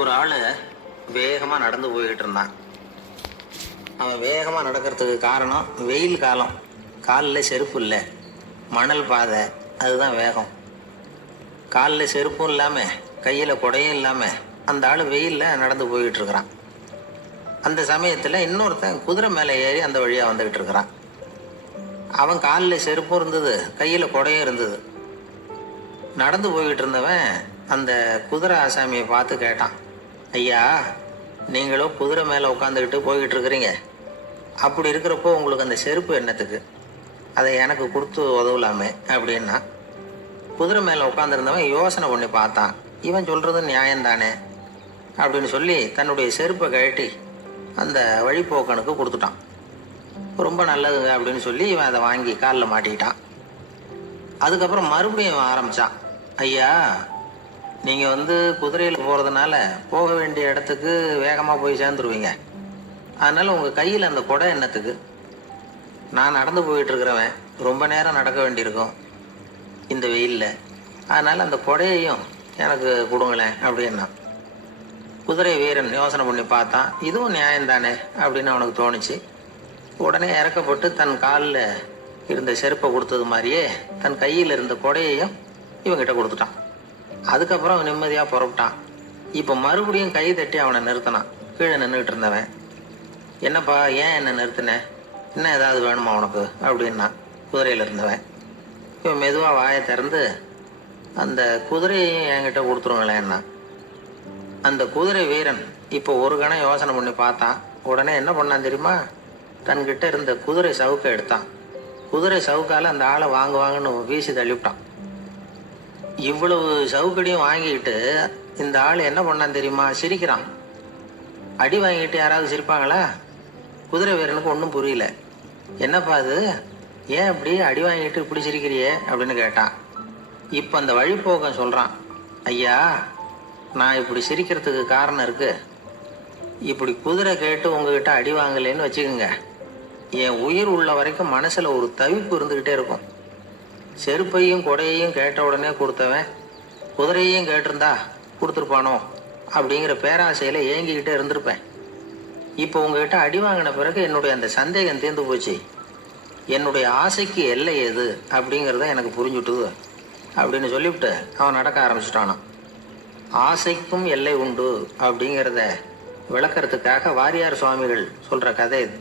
ஒரு ஆள் வேகமாக நடந்து போய்கிட்டு இருந்தான். அவன் வேகமாக நடக்கிறதுக்கு காரணம் வெயில் காலம், காலில் செருப்பு இல்லை, மணல் பாதை, அதுதான் வேகம். காலில் செருப்பும் இல்லாமல் கையில் குடையும் இல்லாமல் அந்த ஆள் வெயிலில் நடந்து போய்கிட்டு இருக்கிறான். அந்த சமயத்தில் இன்னொருத்தன் குதிரை மேலே ஏறி அந்த வழியாக வந்துக்கிட்டு இருக்கிறான். அவன் காலில் செருப்பும் இருந்தது, கையில் குடையும் இருந்தது. நடந்து போய்கிட்டு இருந்தவன் அந்த குதிரை ஆசாமியை பார்த்து கேட்டான், ஐயா, நீங்களும் குதிரை மேலே உட்காந்துக்கிட்டு போய்கிட்டு இருக்கிறீங்க, அப்படி இருக்கிறப்போ உங்களுக்கு அந்த செருப்பு என்னத்துக்கு? அதை எனக்கு கொடுத்து உதவலாமே அப்படின்னா. குதிரை மேலே உட்காந்துருந்தவன் யோசனை பண்ணி பார்த்தான். இவன் சொல்கிறது நியாயம்தானே அப்படின்னு சொல்லி தன்னுடைய செருப்பை கழட்டி அந்த வழிப்போக்கனுக்கு கொடுத்துட்டான். ரொம்ப நல்லதுங்க அப்படின்னு சொல்லி இவன் அதை வாங்கி காலில் மாட்டிக்கிட்டான். அதுக்கப்புறம் மறுபடியும் இவன் ஆரம்பித்தான், ஐயா, நீங்கள் குதிரையில் போகிறதுனால போக வேண்டிய இடத்துக்கு வேகமாக போய் சேர்ந்துருவீங்க, அதனால் உங்கள் கையில் அந்த குடை என்னத்துக்கு? நான் நடந்து போயிட்டுருக்கிறவன், ரொம்ப நேரம் நடக்க வேண்டியிருக்கும் இந்த வெயிலில், அதனால் அந்த குடையையும் எனக்கு கொடுங்களேன் அப்படின்னா. குதிரை வீரன் யோசனை பண்ணி பார்த்தான், இதுவும் நியாயம்தானே அப்படின்னு அவனுக்கு தோணுச்சு. உடனே இறக்கப்பட்டு தன் காலில் இருந்த செருப்பை கொடுத்தது மாதிரியே தன் கையில் இருந்த குடையையும் இவங்கிட்ட கொடுத்துட்டான். அதுக்கப்புறம் அவன் நிம்மதியாக புறப்பட்டான். இப்போ மறுபடியும் கை தட்டி அவனை நிறுத்தினான். கீழே நின்றுக்கிட்டு இருந்தவன், என்னப்பா, ஏன் என்னை நிறுத்தினேன், என்ன ஏதாவது வேணுமா உனக்கு அப்படின்னா குதிரையில் இருந்தவன். இவன் மெதுவாக வாயை திறந்து அந்த குதிரையையும் என்கிட்ட கொடுத்துருங்களேன்னா. அந்த குதிரை வீரன் இப்போ ஒரு கணம் யோசனை பண்ணி பார்த்தான். உடனே என்ன பண்ணான் தெரியுமா? தன்கிட்ட இருந்த குதிரை சவுக்கை எடுத்தான். குதிரை சவுக்கால் அந்த ஆளை வாங்குவாங்கன்னு வீசி தள்ளிவிட்டான். இவ்வளவு சவுக்கடியும் வாங்கிக்கிட்டு இந்த ஆள் என்ன பண்ணான் தெரியுமா? சிரிக்கிறான். அடி வாங்கிட்டு யாராவது சிரிப்பாங்களா? குதிரை வீரனுக்கு ஒன்றும் புரியல. என்னப்பா அது, ஏன் இப்படி அடி வாங்கிட்டு இப்படி சிரிக்கிறியே அப்படின்னு கேட்டான். இப்போ அந்த வழிப்போக்கன் சொல்கிறான், ஐயா, நான் இப்படி சிரிக்கிறதுக்கு காரணம் இருக்குது. இப்படி குதிரை கேட்டு உங்ககிட்ட அடி வாங்கலைன்னு வச்சுக்கோங்க, என் உயிர் உள்ள வரைக்கும் மனசில் ஒரு தவிப்பு இருந்துக்கிட்டே இருக்கும். செருப்பையும் கொடையையும் கேட்ட உடனே கொடுத்தவன் குதிரையையும் கேட்டிருந்தா கொடுத்துருப்பானோ அப்படிங்கிற பேராசையில் ஏங்கிக்கிட்டே இருந்திருப்பேன். இப்போ உங்ககிட்ட அடி வாங்கின பிறகு என்னுடைய அந்த சந்தேகம் தீர்ந்து போச்சு. என்னுடைய ஆசைக்கு எல்லை எது அப்படிங்கிறத எனக்கு புரிஞ்சுட்டுது அப்படின்னு சொல்லிவிட்டு அவன் நடக்க ஆரம்பிச்சிட்டானான். ஆசைக்கும் எல்லை உண்டு அப்படிங்கிறத விளக்கறதுக்காக வாரியார் சுவாமிகள் சொல்கிற கதை இது.